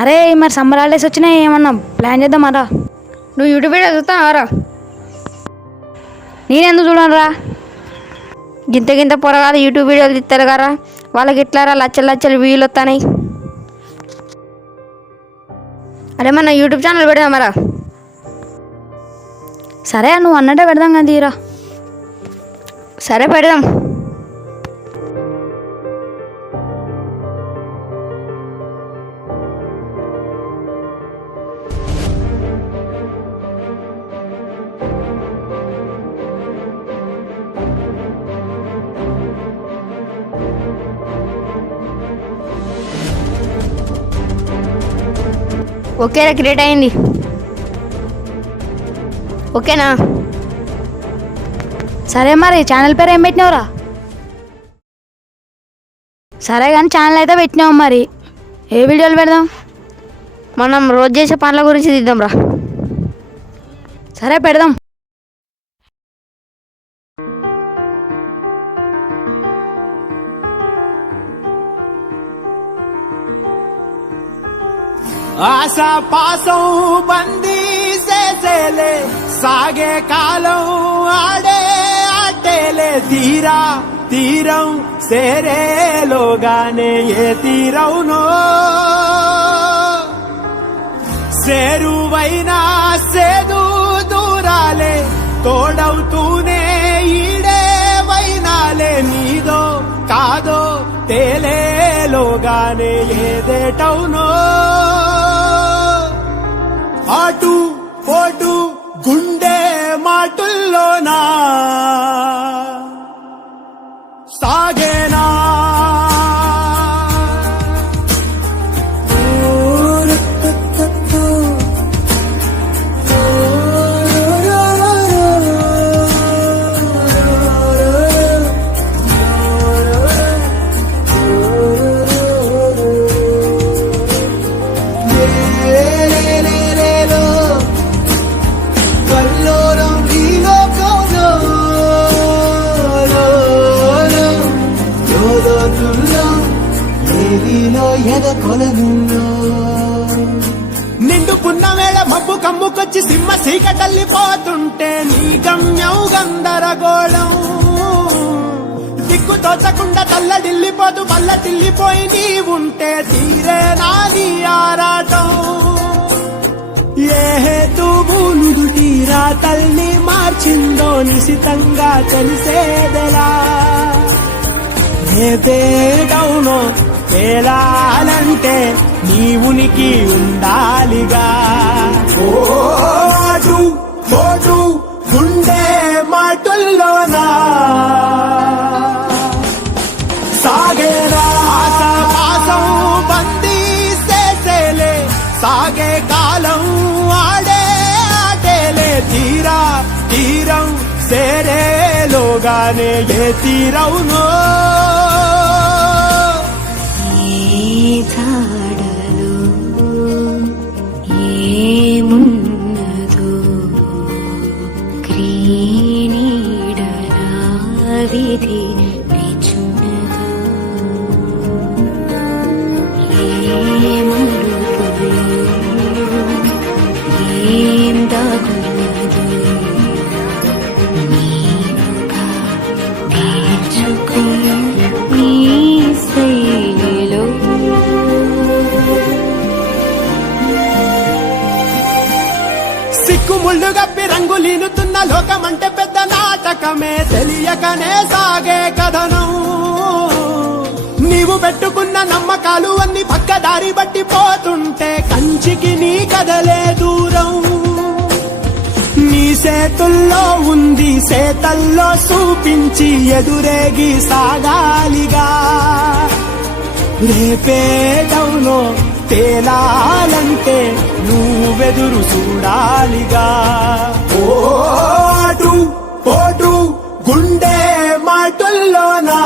అరే మరి summer holidays వచ్చినాయి, ఏమన్నా ప్లాన్ చేద్దామరా? నువ్వు యూట్యూబ్ వీడియో చూస్తావారా? నేనెందుకు చూడనురా? గింత పొరగాలు యూట్యూబ్ వీడియోలు తీస్తారు కదా, వాళ్ళకి ఇట్లారా లచ్చలు వ్యూలు వస్తాయి. అరే మన యూట్యూబ్ ఛానల్ పెడదామరా? సరే నువ్వు అన్నట్టే పెడదాం కదా తీరా. సరే పెడదాం. ఓకేరా, క్రియేట్ అయింది. ఓకేనా? సరే మరి ఛానల్ పేరు ఏం పెట్టినావురా? సరే కానీ ఛానల్ అయితే పెట్టినావు, మరి ఏ వీడియోలు పెడదాం? మనం రోజు చేసే పనుల గురించి తీద్దాం రా. సరే పెడదాం. ఆశా పాసం బందీ చేసేలే, సాగే కాలం ఆడే ఆటేలే, తీరం సేరేలోగానే ఏ తీరవునో, సేరువైనా సేదు దూరాలే, తోడవుతూనే ఈడే వైనాలే, నీదో కాదో తేలేలోగానే ఏదేటవునో, ఆటు పోటు గుండె మాటుల్లోనా సాగేనా, నిండుకున్న వేళ మబ్బు కమ్ముకొచ్చి సింహ సీకటల్లిపోతుంటే, నీ గమ్యం గందరగోళం, దిక్కు తోచకుండా తల్లడిల్లిపోతూ బల్లటిల్లిపోయి నీ ఉంటే, తీరే నాని ఆరాటం, ఏ హేతువులుదుటి రాతల్ని మార్చిందో నిశితంగా తెలిసేదెలా, ఏదేటవునో తేలాలంటే నీ ఉనికి ఉండాలిగా, ఓటు పోటు గుండె మాటుల్లోనా సాగేరా, ఆశపాసం బందీ చేసేలే, సాగే కాలం ఆడే ఆటేలే, తీరం సేరేలోగానే ఏ తీరవునో, తాడలో ఏమున్నదో క్రీనీడలా విధి నిచున్నదో, ఏమరుపులో ఏం దాగున్నదో నీవుగా తీర్చుకో నీ శైలిలో. సిక్కుముళ్ళు గప్పి రంగులీనుతున్న లోకమంటే పెద్ద నాటకమే, తెలియకనే సాగే కథనం, నీవు పెట్టుకున్న నమ్మకాలు అన్ని పక్కదారి బట్టి పోతుంటే, కంచికి నీ కదలే దూరం, నీ చేతుల్లో ఉంది చేతల్లో చూపించి ఎదురేగి సాగాలిగా, రేపేటవునో తేలాలంటే నువ్వెదురు చూడాలిగా, ఓటు పోటు గుండె మాటుల్లోనా